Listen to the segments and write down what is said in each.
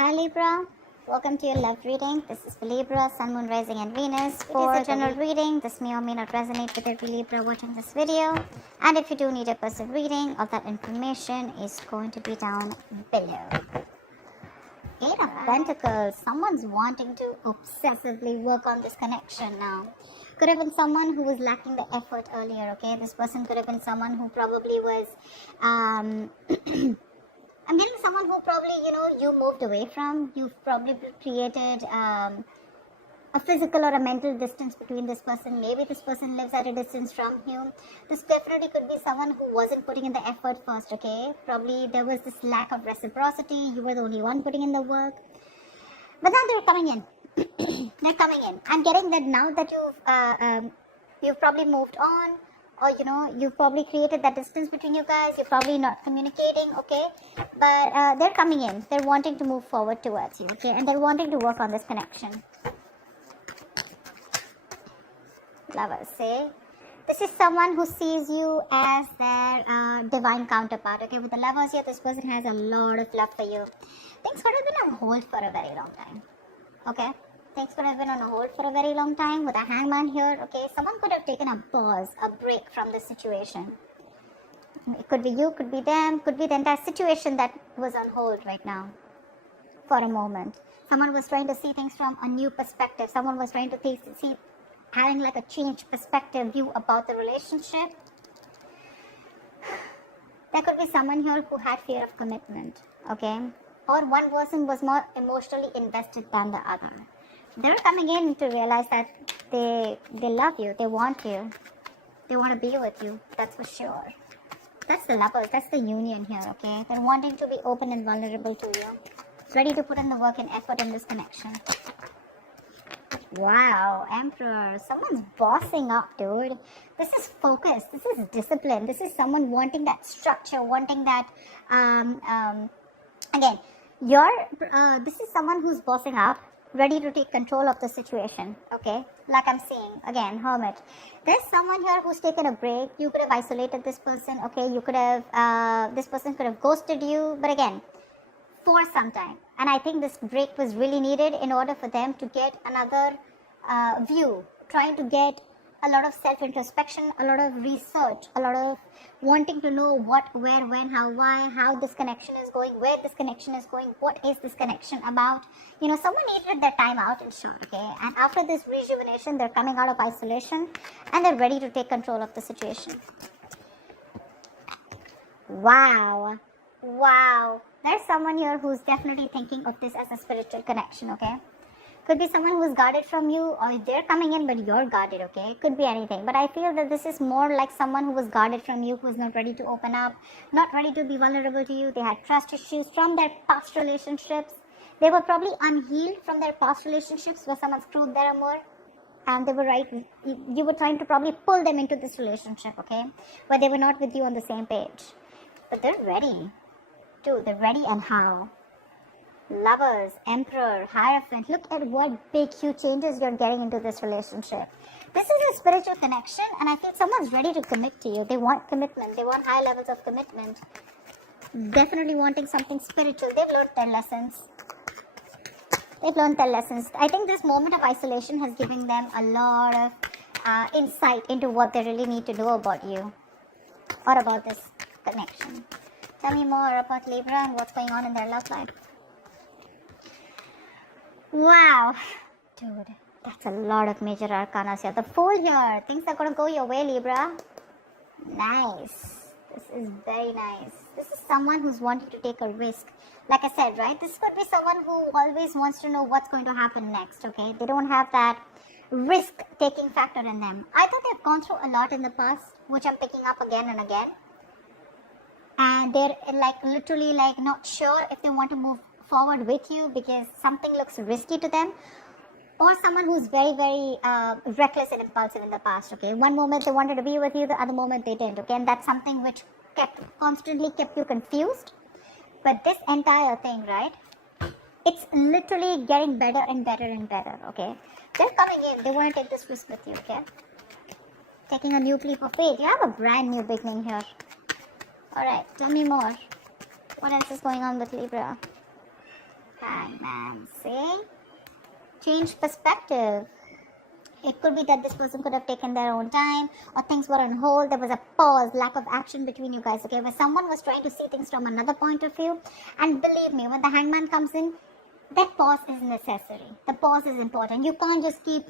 Hi Libra, welcome to your love reading. This is for Libra, Sun, Moon, Rising and Venus. For a general reading, this may or may not resonate with every Libra watching this video. And if you do need a personal reading, all that information is going to be down below. Eight of Pentacles, someone's wanting to obsessively work on this connection now. Could have been someone who was lacking the effort earlier, okay? This person could have been someone who probably was I'm getting someone who probably, you moved away from. You've probably created a physical or a mental distance between this person. Maybe this person lives at a distance from you. This definitely could be someone who wasn't putting in the effort first, okay? Probably there was this lack of reciprocity. You were the only one putting in the work. But now they're coming in. They're coming in. I'm getting that now that you've probably moved on. Or you've probably created that distance between you guys. You're probably not communicating, okay? But they're coming in. They're wanting to move forward towards you, okay? And they're wanting to work on this connection. Lovers, say. This is someone who sees you as their divine counterpart, okay? With the lovers here, this person has a lot of love for you. Things could have been on hold for a very long time, okay? Things could have been on hold for a very long time with a hangman here, okay? Someone could have taken a pause, a break from the situation. It could be you, could be them, could be the entire situation that was on hold right now for a moment. Someone was trying to see things from a new perspective. Someone was trying to see having like a changed perspective view about the relationship. There could be someone here who had fear of commitment, okay? Or one person was more emotionally invested than the other. They're coming in to realize that they love you, they want you, they want to be with you, that's for sure. That's the lovers, that's the union here, okay? They're wanting to be open and vulnerable to you, ready to put in the work and effort in this connection. Wow, Emperor, someone's bossing up, dude. This is focus, this is discipline, this is someone wanting that structure, wanting that, again, this is someone who's bossing up, ready to take control of the situation, okay? Like I'm saying, again, Hermit. There's someone here who's taken a break. You could have isolated this person, okay? You could have, this person could have ghosted you, but again, for some time. And I think this break was really needed in order for them to get another view, trying to get a lot of self-introspection, a lot of research, a lot of wanting to know what, where, when, how, why, how this connection is going, where this connection is going, what is this connection about. Someone needed their time out in short, okay? And after this rejuvenation, they're coming out of isolation and they're ready to take control of the situation. Wow. Wow. There's someone here who's definitely thinking of this as a spiritual connection, okay? Could be someone who's guarded from you, or they're coming in but you're guarded, okay? It could be anything. But I feel that this is more like someone who was guarded from you, who was not ready to open up, not ready to be vulnerable to you. They had trust issues from their past relationships. They were probably unhealed from their past relationships where someone screwed their amour. And they were you were trying to probably pull them into this relationship, okay? Where they were not with you on the same page. But they're ready. Dude, they're ready, and how? Lovers, Emperor, Hierophant. Look at what big, huge changes you're getting into this relationship. This is a spiritual connection, and I feel someone's ready to commit to you. They want commitment. They want high levels of commitment. Definitely wanting something spiritual. They've learned their lessons. They've learned their lessons. I think this moment of isolation has given them a lot of insight into what they really need to know about you or about this connection. Tell me more about Libra and what's going on in their love life. Wow. Dude, that's a lot of major arcana here. The Fool here. Things are going to go your way, Libra. Nice. This is very nice. This is someone who's wanting to take a risk. Like I said, right? This could be someone who always wants to know what's going to happen next, okay? They don't have that risk-taking factor in them. I thought they've gone through a lot in the past, which I'm picking up again and again. And they're literally not sure if they want to move forward with you because something looks risky to them, or someone who's very, very reckless and impulsive in the past, okay? One moment they wanted to be with you, the other moment they didn't, okay? And that's something which constantly kept you confused. But this entire thing, right? It's literally getting better and better and better, okay? They're coming in. They want to take this risk with you, okay? Taking a new leap of faith. You have a brand new beginning here. Alright, tell me more. What else is going on with Libra? Hangman, see? Change perspective. It could be that this person could have taken their own time, or things were on hold. There was a pause, lack of action between you guys, okay? Where someone was trying to see things from another point of view. And believe me, when the hangman comes in, that pause is necessary. The pause is important. You can't just keep,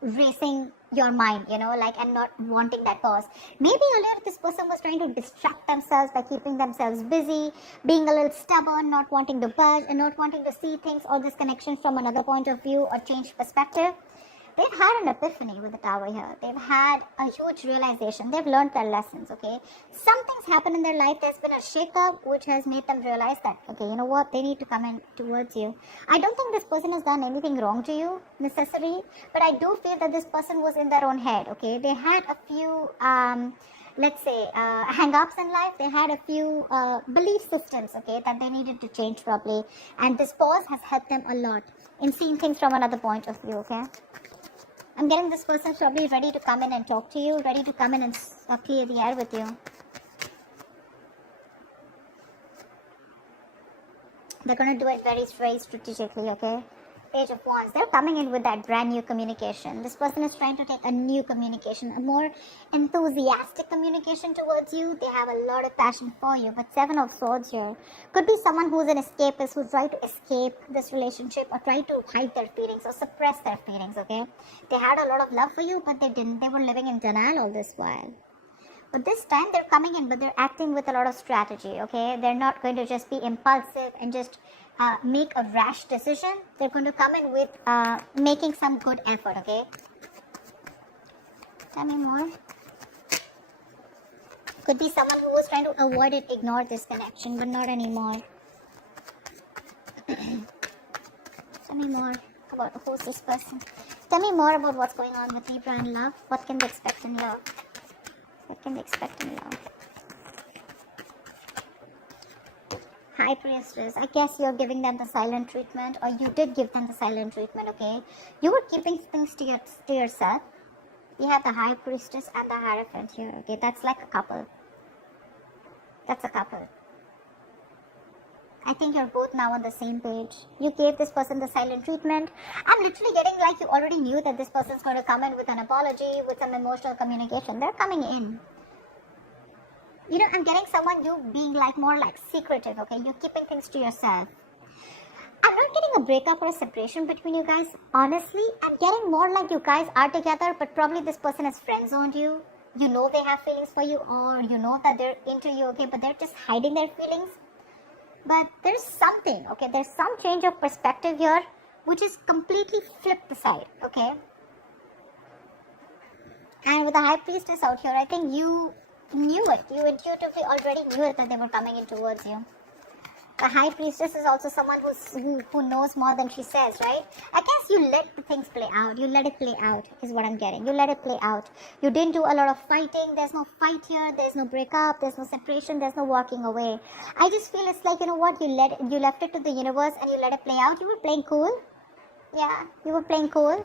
racing your mind, and not wanting that pause. Maybe earlier this person was trying to distract themselves by keeping themselves busy, being a little stubborn, not wanting to budge, and not wanting to see things or this connection from another point of view or change perspective. They've had an epiphany with the tower here. They've had a huge realization. They've learned their lessons, okay? Something's happened in their life. There's been a shake-up which has made them realize that, okay, you know what? They need to come in towards you. I don't think this person has done anything wrong to you, necessarily, but I do feel that this person was in their own head, okay? They had a few, hang-ups in life. They had a few belief systems, okay, that they needed to change probably. And this pause has helped them a lot in seeing things from another point of view, okay? I'm getting this person probably ready to come in and talk to you, ready to come in and clear the air with you. They're going to do it very, very strategically, okay? Page of Wands. They're coming in with that brand new communication. This person is trying to take a new communication, a more enthusiastic communication towards you. They have a lot of passion for you. But Seven of Swords here. Could be someone who's an escapist, who's trying to escape this relationship or try to hide their feelings or suppress their feelings, okay? They had a lot of love for you, but they didn't. They were living in denial all this while. But this time they're coming in, but they're acting with a lot of strategy, okay? They're not going to just be impulsive and just make a rash decision. They're going to come in with making some good effort, okay? Tell me more. Could be someone who was trying to avoid it, ignore this connection, but not anymore. Tell me more about who's this person. Tell me more about what's going on with Libra and love. What can they expect in love? What can they expect in love? High Priestess. I guess you're giving them the silent treatment, or you did give them the silent treatment, okay? You were keeping things to yourself. You have the High Priestess and the Hierophant here, okay? That's like a couple. That's a couple. I think you're both now on the same page. You gave this person the silent treatment. I'm literally getting like you already knew that this person's going to come in with an apology, with some emotional communication. They're coming in. I'm getting someone, you being like more like secretive, okay? You're keeping things to yourself. I'm not getting a breakup or a separation between you guys. Honestly, I'm getting more like you guys are together, but probably this person has friend-zoned you. You know they have feelings for you, or you know that they're into you, okay? But they're just hiding their feelings. But there's something, okay? There's some change of perspective here, which is completely flipped the side, okay? And with the High Priestess out here, I think you knew it. You intuitively already knew it that they were coming in towards you. The High Priestess is also someone who knows more than she says, right? I guess you let the things play out. You let it play out is what I'm getting. You let it play out. You didn't do a lot of fighting. There's no fight here. There's no breakup. There's no separation. There's no walking away. I just feel it's like, you know what? You left it to the universe and you let it play out. You were playing cool. Yeah, you were playing cool.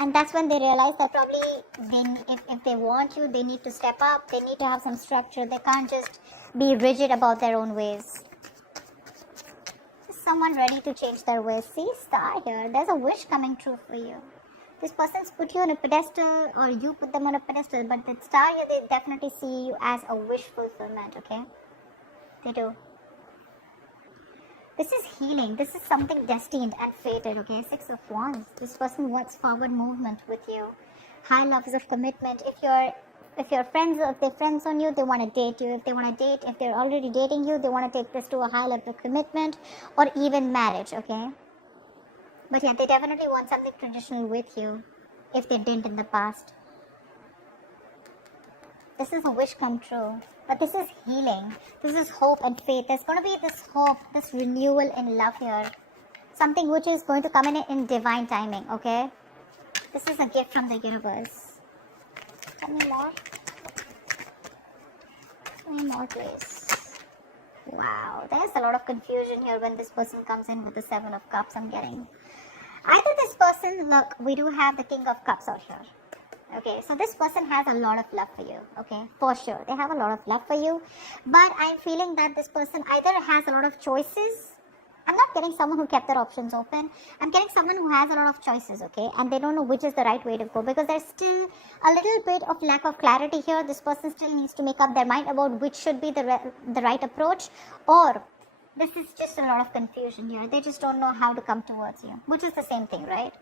And that's when they realize that probably if they want you, they need to step up. They need to have some structure. They can't just be rigid about their own ways. Someone ready to change their ways. See, star here. There's a wish coming true for you. This person's put you on a pedestal, or you put them on a pedestal, but the star here, they definitely see you as a wish fulfillment, okay? They do. This is healing. This is something destined and fated, okay? Six of Wands. This person wants forward movement with you. High levels of commitment. If they're friends on you, they want to date you. If they want to date, if they're already dating you, they want to take this to a high level of commitment or even marriage, okay? But yeah, they definitely want something traditional with you if they didn't in the past. This is a wish come true. But this is healing. This is hope and faith. There's going to be this hope, this renewal in love here. Something which is going to come in divine timing, okay? This is a gift from the universe. Tell me more. Tell me more, please. Wow, there's a lot of confusion here when this person comes in with the Seven of Cups I'm getting. Either this person, look, we do have the King of Cups out here. Okay, so this person has a lot of love for you, okay, for sure. They have a lot of love for you, but I'm feeling that this person either has a lot of choices I'm not getting someone who kept their options open. I'm getting someone who has a lot of choices, okay? And they don't know which is the right way to go because there's still a little bit of lack of clarity here. This person still needs to make up their mind about which should be the right approach, or this is just a lot of confusion here. They just don't know how to come towards you, which is the same thing, right?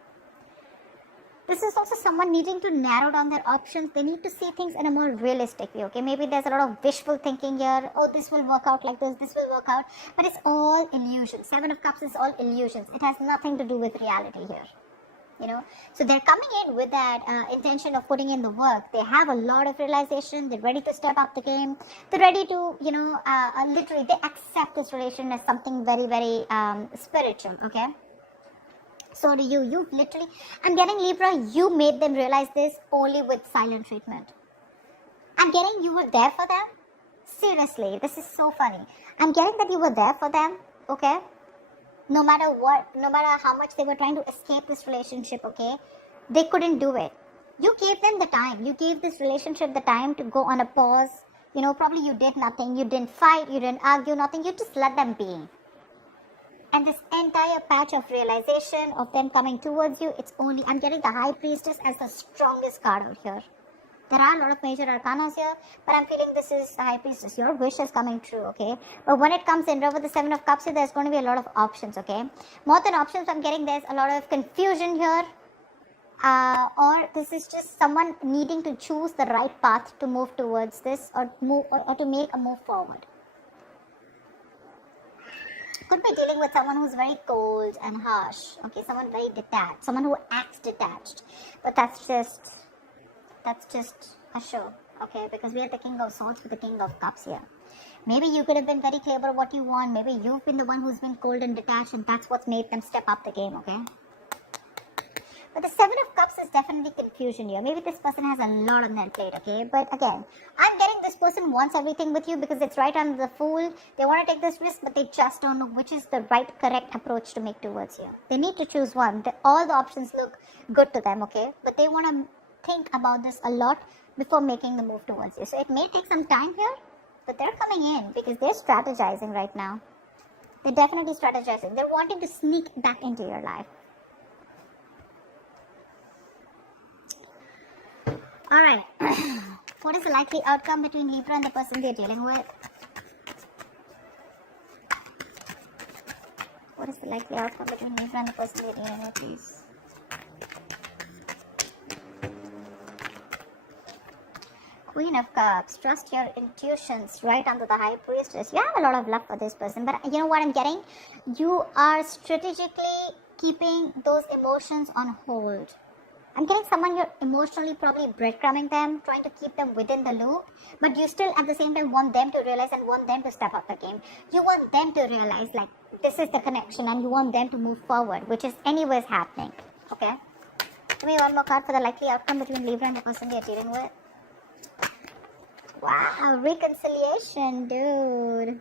This is also someone needing to narrow down their options. They need to see things in a more realistic way, okay? Maybe there's a lot of wishful thinking here. Oh, this will work out like this will work out. But it's all illusion. Seven of Cups is all illusions. It has nothing to do with reality here, you know? So they're coming in with that intention of putting in the work. They have a lot of realization. They're ready to step up the game. They're ready to, you know, literally, they accept this relation as something very, very spiritual, okay? So do you. You literally, I'm getting Libra, you made them realize this only with silent treatment. I'm getting you were there for them. Seriously, this is so funny. I'm getting that you were there for them, okay? No matter what, no matter how much they were trying to escape this relationship, okay? They couldn't do it. You gave them the time. You gave this relationship the time to go on a pause. You know, probably you did nothing. You didn't fight. You didn't argue, nothing. You just let them be. And this entire patch of realization of them coming towards you, it's only, I'm getting the High Priestess as the strongest card out here. There are a lot of major arcanas here, but I'm feeling this is the High Priestess. Your wish is coming true, okay? But when it comes in with the Seven of Cups here, there's going to be a lot of options, okay? More than options, I'm getting there's a lot of confusion here. Or this is just someone needing to choose the right path to move towards this or to make a move forward. Could be dealing with someone who's very cold and harsh, okay, someone very detached, someone who acts detached, but that's just a show, okay, because we are the King of Swords with the King of Cups here. Maybe you could have been very clear about what you want, maybe you've been the one who's been cold and detached, and that's what's made them step up the game, okay. But the Seven of Cups is definitely confusion here. Maybe this person has a lot on their plate, okay? But again, I'm getting this person wants everything with you because it's right under the Fool. They want to take this risk, but they just don't know which is the right, correct approach to make towards you. They need to choose one. All the options look good to them, okay? But they want to think about this a lot before making the move towards you. So it may take some time here, but they're coming in because they're strategizing right now. They're definitely strategizing. They're wanting to sneak back into your life. Alright, what is the likely outcome between Libra and the person they're dealing with? What is the likely outcome between Libra and the person they're dealing with, please? Queen of Cups, trust your intuitions, right under the High Priestess. You have a lot of love for this person, but you know what I'm getting? You are strategically keeping those emotions on hold. I'm getting someone you're emotionally probably breadcrumbing them, trying to keep them within the loop, but you still at the same time want them to realize and want them to step up the game. You want them to realize like this is the connection and you want them to move forward, which is anyways happening, okay? Give me one more card for the likely outcome between Libra and the person they're dealing with. Wow, reconciliation, dude.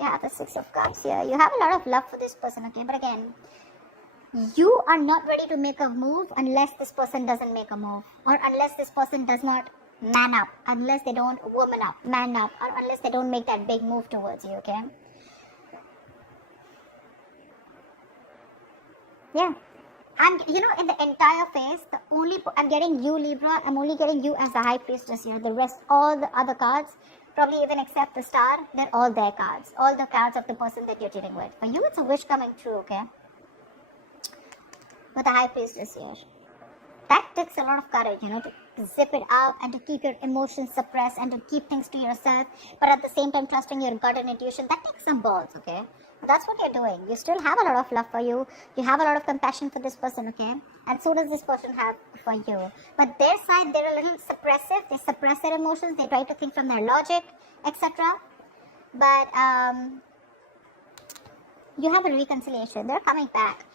Yeah, the Six of Cups here. You have a lot of love for this person, okay? But again, you are not ready to make a move unless this person doesn't make a move, or unless this person does not man up, unless they don't woman up, man up, or unless they don't make that big move towards you, okay? Yeah. And you know, in the entire phase, I'm getting you, Libra, I'm only getting you as the High Priestess here. The rest, all the other cards, probably even except the Star, they're all their cards. All the cards of the person that you're dealing with. For you, it's a wish coming true, okay? With the High Priestess here. That takes a lot of courage, you know, to zip it out and to keep your emotions suppressed and to keep things to yourself, but at the same time trusting your gut and intuition. That takes some balls, okay? That's what you're doing. You still have a lot of love for you. You have a lot of compassion for this person, okay? And so does this person have for you. But their side, they're a little suppressive. They suppress their emotions. They try to think from their logic, etc. But you have a reconciliation. They're coming back.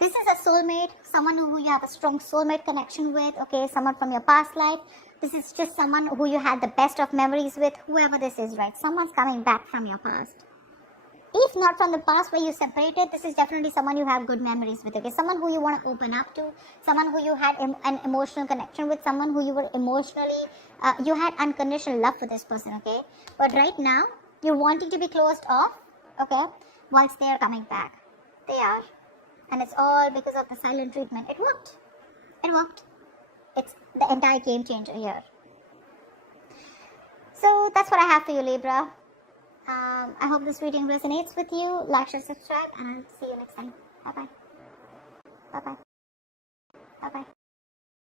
This is a soulmate, someone who you have a strong soulmate connection with, okay, someone from your past life. This is just someone who you had the best of memories with, whoever this is, right? Someone's coming back from your past. If not from the past where you separated, this is definitely someone you have good memories with, okay? Someone who you want to open up to, someone who you had an emotional connection with, someone who you were emotionally, you had unconditional love for this person, okay? But right now, you're wanting to be closed off, okay? whilst they are coming back. They are. And it's all because of the silent treatment. It worked. It worked. It's the entire game changer here. So that's what I have for you, Libra. I hope this reading resonates with you. Like, share, subscribe, and I'll see you next time. Bye-bye. Bye-bye. Bye-bye.